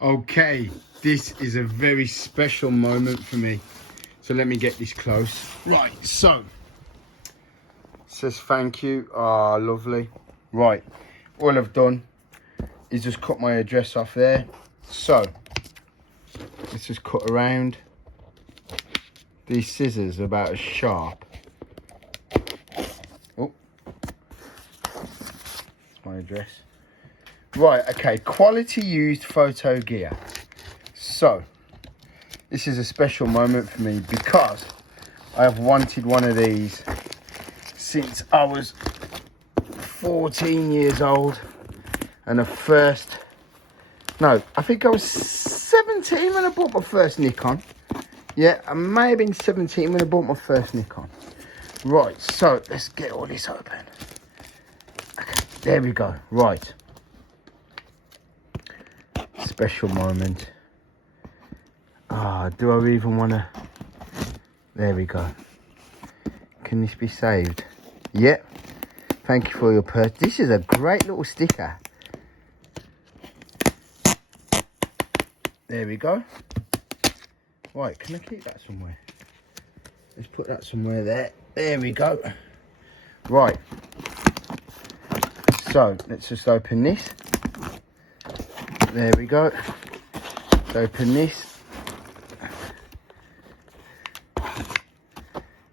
Okay, this is a very special moment for me. So let me get this close. Right, so it says thank you. Ah, lovely. Right, all I've done is just cut my address off there. So let's just cut around. These scissors are about as sharp. Oh, that's my address. Right, okay, quality used photo gear. So this is a special moment for me because I have wanted one of these since I was 14 years old. And I think I was 17 when I bought my first Nikon. Yeah, I may have been 17 when I bought my first Nikon. Right, so let's get all this open. Okay, there we go. Right. Special moment. Ah, do I even want to? There we go. Can this be saved? Yep. Thank you for your purchase. This is a great little sticker. There we go. Right, can I keep that somewhere? Let's put that somewhere there. There we go. Right. So, let's just open this. There we go. Let's open this.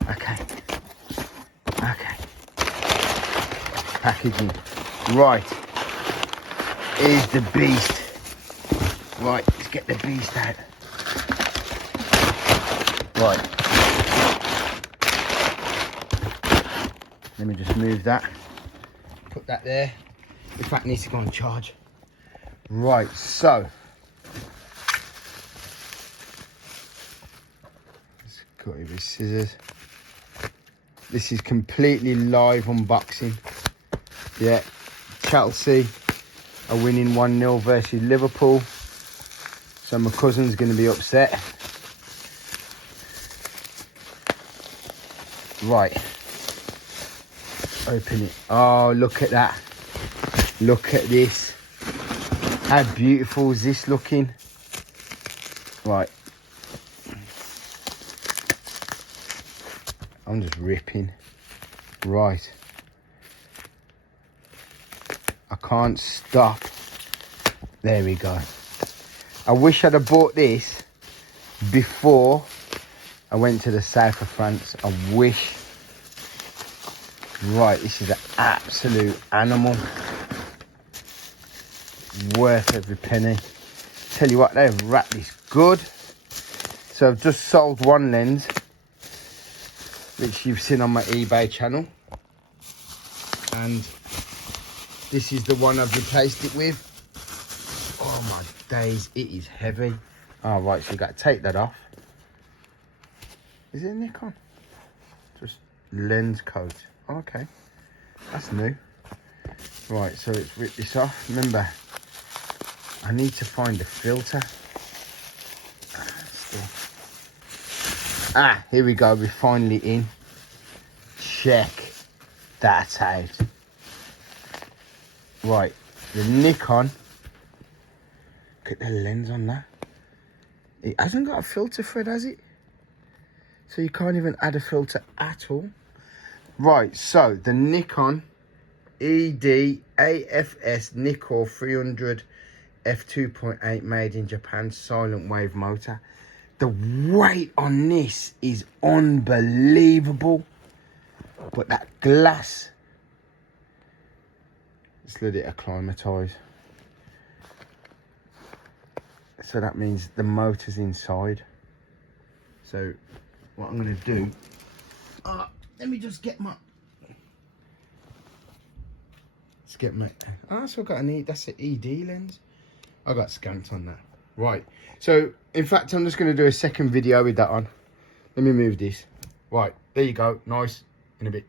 Okay. Okay. Packaging. Right. Here's the beast. Right, let's get the beast out. Right. Let me just move that. Put that there. In fact, it needs to go on charge. Right, so. Let's cut it with scissors. This is completely live unboxing. Yeah, Chelsea are winning 1-0 versus Liverpool. So my cousin's going to be upset. Right. Open it. Oh, look at that. Look at this. How beautiful is this looking? Right. I'm just ripping. Right. I can't stop. There we go. I wish I'd have bought this before I went to the south of France. I wish. Right, this is an absolute animal. Worth every penny. Tell you what, they've wrapped this good. So I've just sold one lens, which you've seen on my eBay channel. And this is the one I've replaced it with. Oh my days, it is heavy. Oh, right, so you've got to take that off. Is it a Nikon? Just lens coat. Oh, okay, that's new. Right, so let's rip this off. Remember, I need to find a filter. Ah, here we go, we're finally in. Check that out. Right, the Nikon. Look at the lens on that. It hasn't got a filter thread, has it? So you can't even add a filter at all. Right, so the Nikon ED AF-S Nikkor 300 f2.8 made in Japan, silent wave motor. The weight on this is unbelievable. But that glass, let's let it acclimatise. So that means the motor's inside. So what I'm going to do, let me just get my, so I've got an that's an ED lens. I got scant on that. Right, so in fact I'm just going to do a second video with that on. Let me move this. Right, there you go, nice, in a bit.